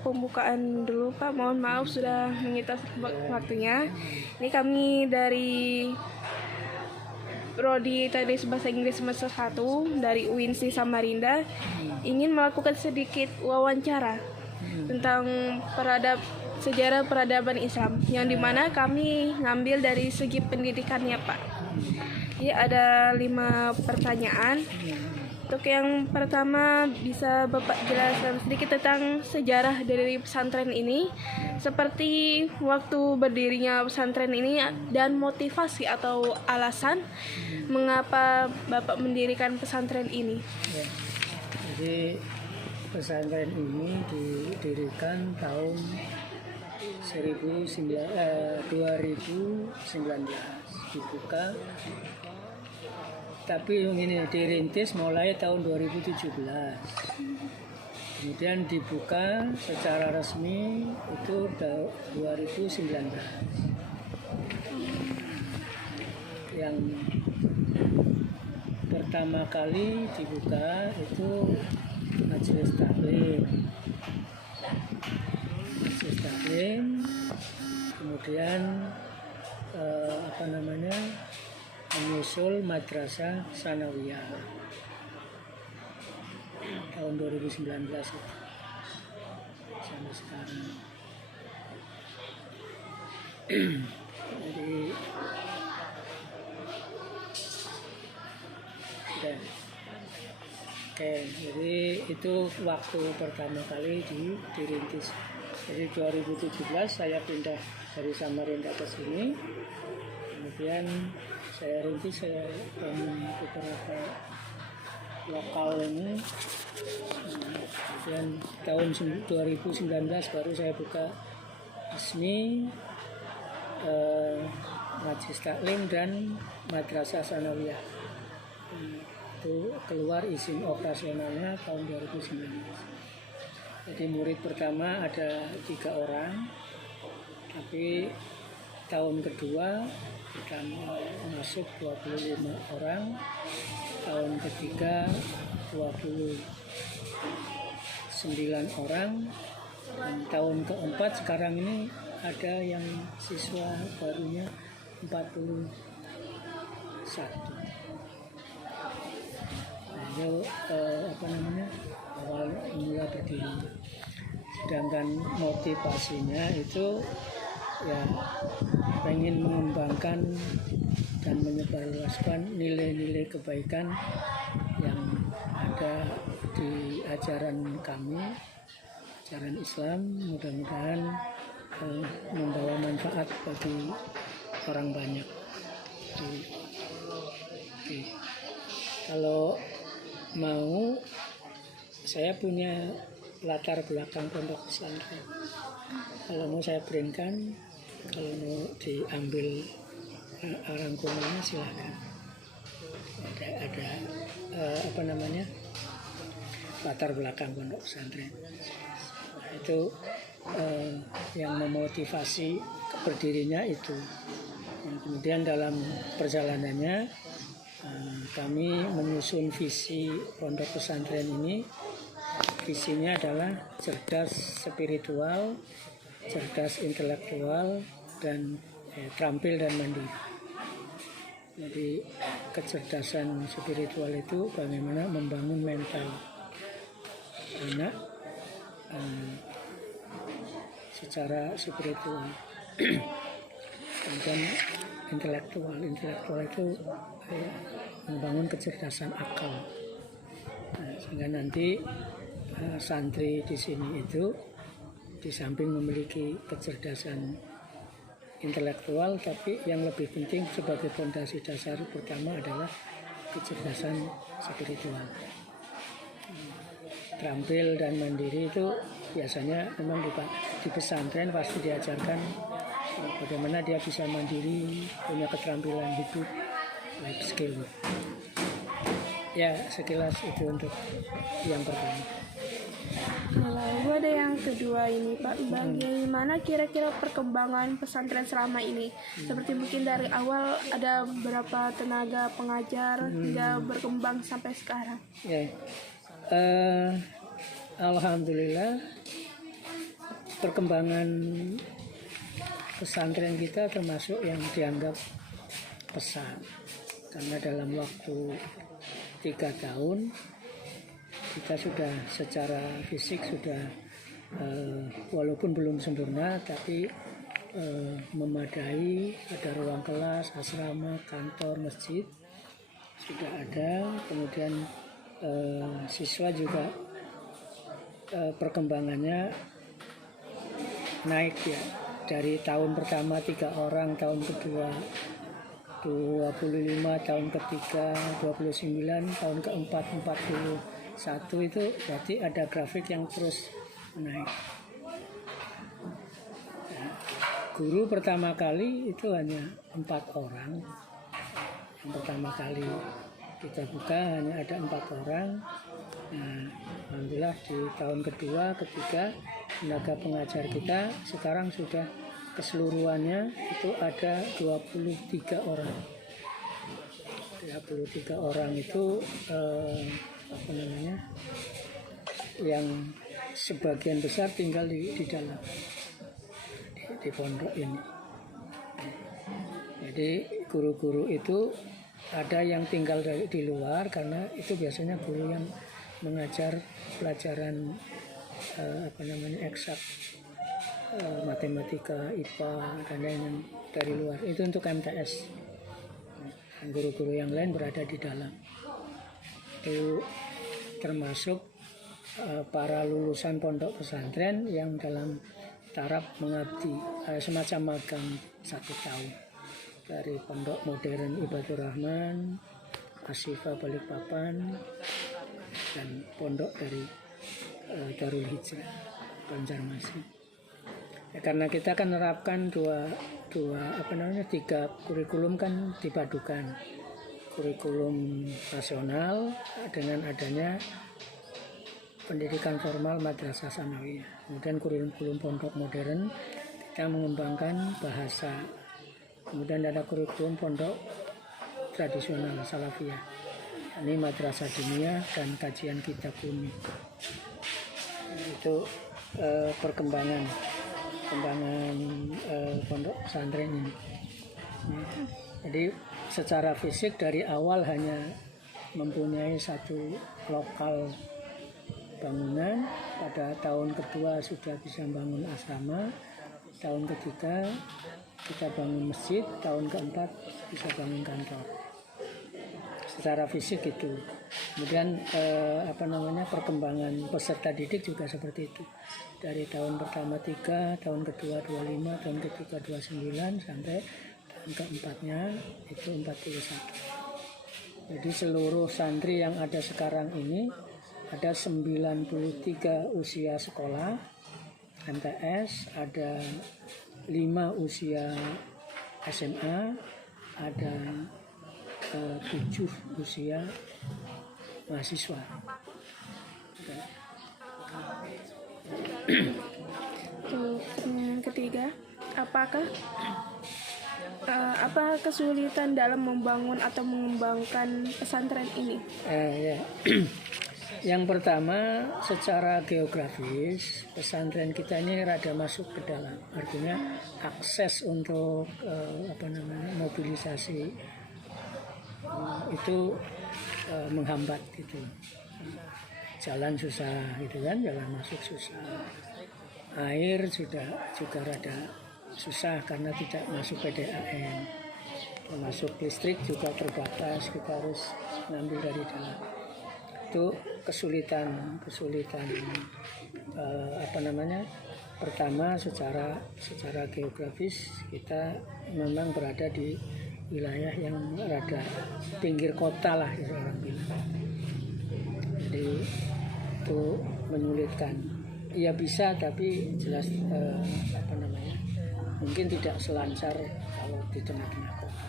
pembukaan dulu Pak. Mohon maaf sudah menyita waktunya. Ini kami dari Prodi Teknik Bahasa Inggris semester 1 dari UINSI Samarinda ingin melakukan sedikit wawancara tentang sejarah peradaban Islam, yang dimana kami ngambil dari segi pendidikannya Pak. Jadi ada 5 pertanyaan. Untuk yang pertama, bisa Bapak jelaskan sedikit tentang sejarah dari pesantren ini, seperti waktu berdirinya pesantren ini dan motivasi atau alasan mengapa Bapak mendirikan pesantren ini. Ya, jadi pesantren ini didirikan tahun 2019, dibuka. Tapi ini dirintis mulai tahun 2017. Kemudian dibuka secara resmi itu 2019. Yang pertama kali dibuka itu Majelis Taklim. Kemudian menyusul Madrasah Sanawiyah tahun 2019 itu sampai sekarang. Jadi jadi itu waktu pertama kali dirintis. Jadi 2017 saya pindah dari Samarinda ke sini. Kemudian saya rintis, saya beberapa lokal ini. Kemudian tahun 2019 baru saya buka resmi Majelis Taklim dan Madrasah Sanawiyah. Itu keluar izin operasionalnya tahun 2019. Jadi murid pertama ada 3 orang, tapi tahun kedua masuk 25 orang, tahun ketiga 29 orang, dan tahun keempat sekarang ini ada yang siswa barunya 41. Itu awal mula berdiri. Sedangkan motivasinya itu ya pengen mengembangkan dan menyebarluaskan nilai-nilai kebaikan yang ada di ajaran kami, ajaran Islam. Mudah-mudahan membawa manfaat bagi orang banyak. Kalau mau, saya punya latar belakang pondok pesantren. Kalau mau saya berikan, kalau mau diambil rangkumannya silahkan. Ada latar belakang pondok pesantren. Itu yang memotivasi berdirinya itu. Kemudian dalam perjalanannya kami menyusun visi pondok pesantren ini. Visinya adalah cerdas spiritual, cerdas intelektual, dan terampil dan mandiri. Jadi kecerdasan spiritual itu bagaimana membangun mental anak secara spiritual. Kemudian intelektual itu membangun kecerdasan akal. Sehingga nanti santri di sini itu di samping memiliki kecerdasan intelektual, tapi yang lebih penting sebagai fondasi dasar pertama adalah kecerdasan spiritual. Terampil dan mandiri itu biasanya memang di pesantren pasti diajarkan bagaimana dia bisa mandiri, punya keterampilan hidup, life skill. Ya, sekilas itu untuk yang pertama. Lalu ada yang kedua ini Pak, bagaimana kira-kira perkembangan pesantren selama ini? Seperti mungkin dari awal ada berapa tenaga pengajar hingga berkembang sampai sekarang. Ya, alhamdulillah perkembangan pesantren kita termasuk yang dianggap pesat, karena dalam waktu 3 tahun kita sudah secara fisik sudah walaupun belum sempurna tapi memadai, ada ruang kelas, asrama, kantor, masjid sudah ada. Kemudian siswa juga perkembangannya naik ya, dari tahun pertama 3 orang, tahun kedua 25, tahun ketiga 29, tahun keempat 41, itu berarti ada grafik yang terus naik. Guru pertama kali itu hanya 4 orang. Yang pertama kali kita buka hanya ada 4 orang. Nah, alhamdulillah di tahun kedua, ketiga, tenaga pengajar kita sekarang sudah keseluruhannya itu ada 23 orang. 23 orang itu yang sebagian besar tinggal di dalam di pondok ini. Jadi guru-guru itu ada yang tinggal di luar karena itu biasanya guru yang mengajar pelajaran eksak, matematika, IPA dan lain dari luar. Itu untuk MTS. Guru-guru yang lain berada di dalam. Itu termasuk para lulusan pondok pesantren yang dalam taraf mengabdi, semacam magang 1 tahun dari Pondok Modern Ibadur Rahman, Asyifa Balikpapan, dan pondok dari Darul Hijrah Banjarmasin. Ya, karena kita akan menerapkan tiga kurikulum kan dipadukan, kurikulum nasional dengan adanya pendidikan formal madrasah sanawiyah, kemudian kurikulum pondok modern kita mengembangkan bahasa, kemudian ada kurikulum pondok tradisional salafiyah, ini madrasah diniyah dan kajian kitab umi. Itu perkembangan pondok pesantren ini. Jadi secara fisik dari awal hanya mempunyai satu lokal bangunan. Pada tahun kedua sudah bisa bangun asrama, tahun ketiga kita bangun masjid, tahun keempat bisa bangun kantor. Secara fisik itu. Kemudian perkembangan peserta didik juga seperti itu. Dari tahun pertama 3, tahun kedua 25, tahun ketiga 29 sampai tahun keempatnya itu 41. Jadi seluruh santri yang ada sekarang ini ada 93 usia sekolah MTS, ada 5 usia SMA, ada 7 usia mahasiswa. Pertanyaan ketiga, apa kesulitan dalam membangun atau mengembangkan pesantren ini? Yang pertama, secara geografis pesantren kita ini rada masuk ke dalam, artinya akses untuk mobilisasi itu menghambat gitu. Jalan susah gitu kan, jalan masuk susah. Air juga rada susah karena tidak masuk PDAM. Masuk listrik juga terbatas, kita harus ngambil dari dalam. Itu kesulitan pertama secara geografis kita memang berada di wilayah yang rada pinggir kota lah ya orang bilang. Jadi itu menyulitkan. Ya bisa, tapi jelas mungkin tidak selancar kalau di tengah-tengah kota.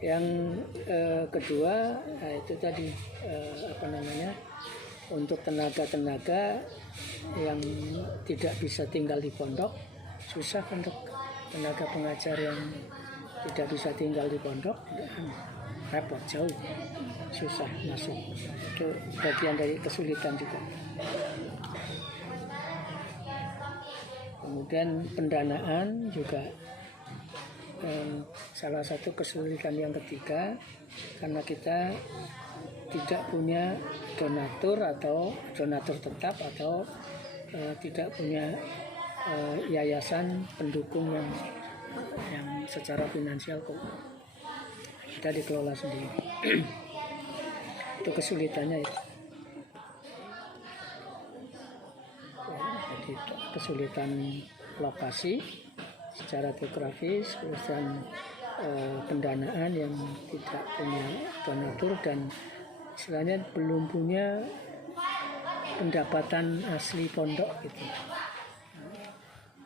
Yang kedua itu tadi untuk tenaga-tenaga yang tidak bisa tinggal di pondok, susah untuk tenaga pengajar yang tidak bisa tinggal di pondok, repot, jauh, susah masuk. Itu bagian dari kesulitan juga. Kemudian pendanaan juga salah satu kesulitan yang ketiga, karena kita tidak punya donatur tetap atau tidak punya yayasan pendukung yang secara finansial kita dikelola sendiri. Itu kesulitannya itu. Jadi kesulitan lokasi secara geografis, kemudian pendanaan yang tidak punya donatur, dan istilahnya belum punya pendapatan asli pondok gitu.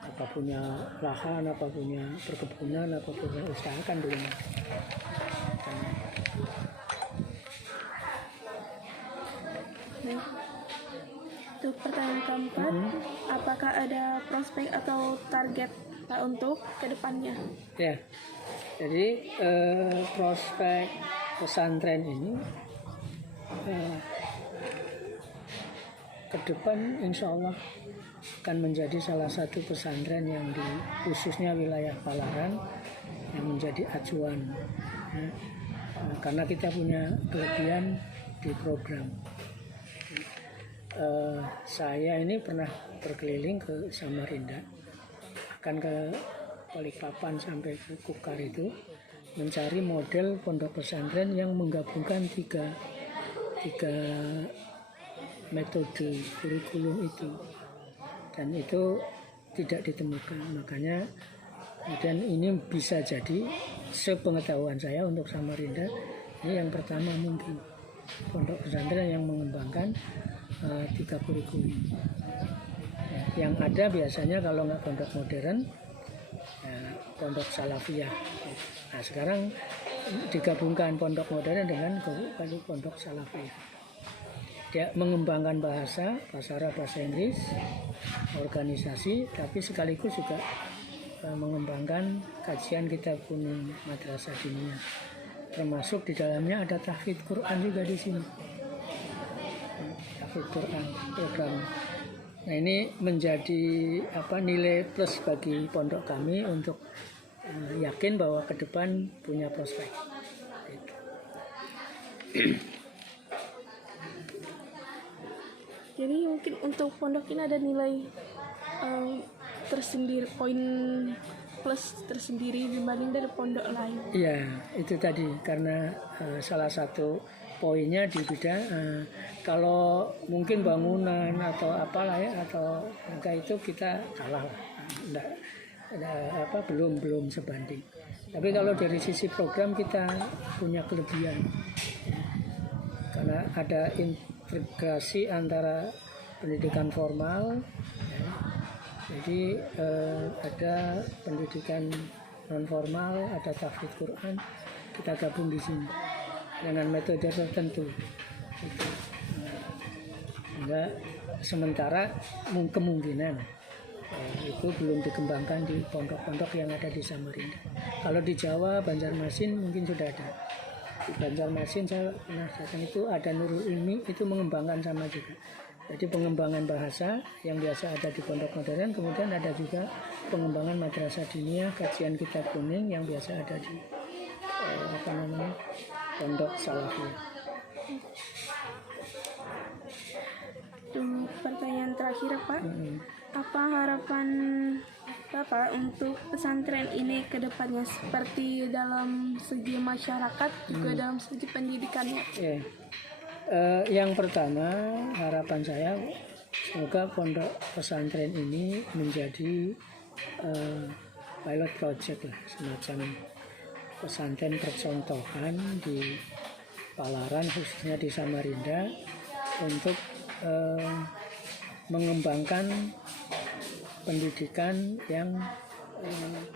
Apa punya lahan, apa punya perkebunan, apa punya usaha kan belum. Untuk pertanyaan keempat, apakah ada prospek atau target Pak untuk kedepannya? Ya, jadi prospek pesantren ini ke depan insya Allah akan menjadi salah satu pesantren yang khususnya wilayah Palaran yang menjadi acuan, ya. Karena kita punya kelebihan di program. Saya ini pernah berkeliling ke Samarinda, akan ke Balikpapan sampai ke Kukar itu, mencari model pondok pesantren yang menggabungkan tiga metode kurikulum itu, dan itu tidak ditemukan. Makanya kemudian ini bisa jadi, sepengetahuan saya untuk Samarinda, ini yang pertama mungkin pondok pesantren yang mengembangkan tiga kurikulum. Yang ada biasanya kalau nggak pondok modern, pondok salafiyah. Nah sekarang digabungkan pondok modern dengan pondok salafiyah. Dia mengembangkan bahasa Arab, bahasa Inggris, organisasi, tapi sekaligus juga mengembangkan kajian kitab kuning madrasah diniyah. Termasuk di dalamnya ada tahfidz Quran juga di sini. Quran program. Nah ini menjadi nilai plus bagi pondok kami untuk yakin bahwa ke depan punya prospek. Jadi mungkin untuk pondok ini ada nilai tersendiri, poin plus tersendiri dibanding dari pondok lain. Iya, itu tadi karena salah satu poinnya di bidang kalau mungkin bangunan atau apalah ya, atau enggak, itu kita kalah lah, belum sebanding. Tapi kalau dari sisi program kita punya kelebihan karena ada integrasi antara pendidikan formal, ya. Jadi ada pendidikan non formal, ada tahfidz Quran, kita gabung di sini dengan metode tertentu. Sehingga sementara kemungkinan itu belum dikembangkan di pondok-pondok yang ada di Samarinda. Kalau di Jawa, Banjarmasin mungkin sudah ada. Di Banjarmasin saya pernah datang, itu ada Nurul Ilmi, itu mengembangkan sama juga. Jadi pengembangan bahasa yang biasa ada di pondok modern, kemudian ada juga pengembangan madrasah diniyah, kajian kitab kuning yang biasa ada di pondok salafiyah. Pertanyaan terakhir Pak, apa harapan Bapak untuk pesantren ini ke depannya, seperti dalam segi masyarakat juga dalam segi pendidikannya? Yang pertama, harapan saya semoga pondok pesantren ini menjadi pilot project lah, semacam pesantren percontohan di Palaran, khususnya di Samarinda, untuk mengembangkan pendidikan yang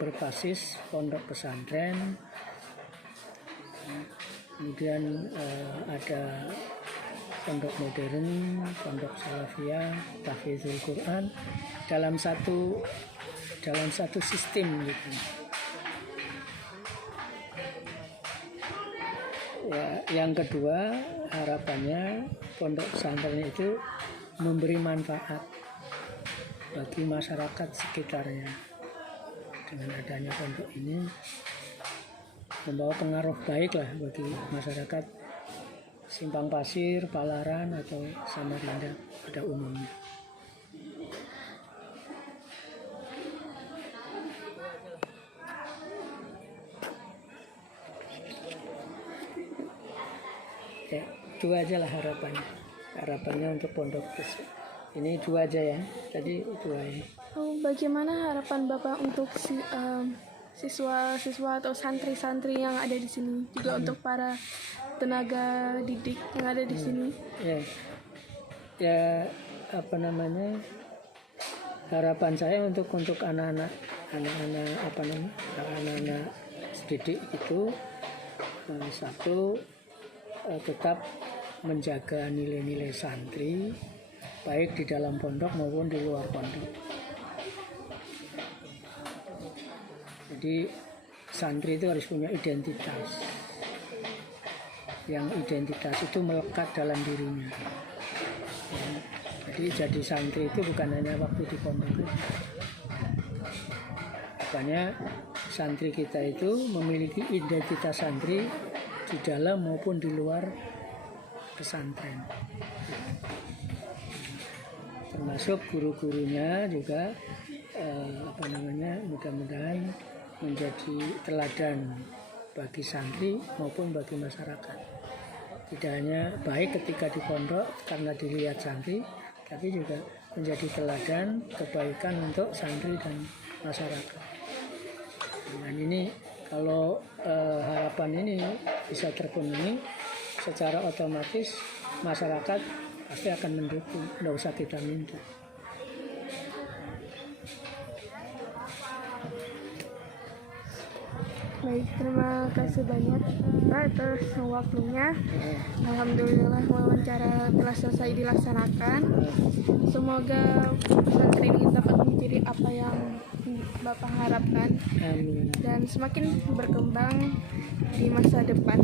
berbasis pondok pesantren. Kemudian ada pondok modern, pondok salafiyah, tahfidzul Quran dalam satu sistem gitu. Ya, yang kedua, harapannya pondok pesantren itu memberi manfaat bagi masyarakat sekitarnya. Dengan adanya pondok ini membawa pengaruh baik lah bagi masyarakat Simpang Pasir, Palaran atau Samarinda pada umumnya. Ya, itu aja lah harapannya untuk pondok ini, 2 aja ya, tadi 2 ya. Bagaimana harapan Bapak untuk siswa-siswa atau santri-santri yang ada di sini, juga untuk para tenaga didik yang ada di sini? Ya apa namanya, harapan saya untuk anak-anak didik itu, satu, tetap menjaga nilai-nilai santri baik di dalam pondok maupun di luar pondok. Jadi santri itu harus punya identitas, yang identitas itu melekat dalam dirinya. Jadi santri itu bukan hanya waktu di pondok. Makanya santri kita itu memiliki identitas santri di dalam maupun di luar pesantren. Termasuk guru-gurunya juga mudah-mudahan menjadi teladan bagi santri maupun bagi masyarakat. Tidak hanya baik ketika di pondok karena dilihat santri, tapi juga menjadi teladan kebaikan untuk santri dan masyarakat. Dan ini kalau harapan ini bisa terpenuhi, secara otomatis masyarakat pasti akan mendukung, tidak usah kita minta. Baik, terima kasih banyak Pak atas waktunya. Alhamdulillah wawancara telah selesai dilaksanakan. Semoga pesantren ini dapat menjadi apa yang Bapak harapkan. Amin. Dan semakin berkembang di masa depan.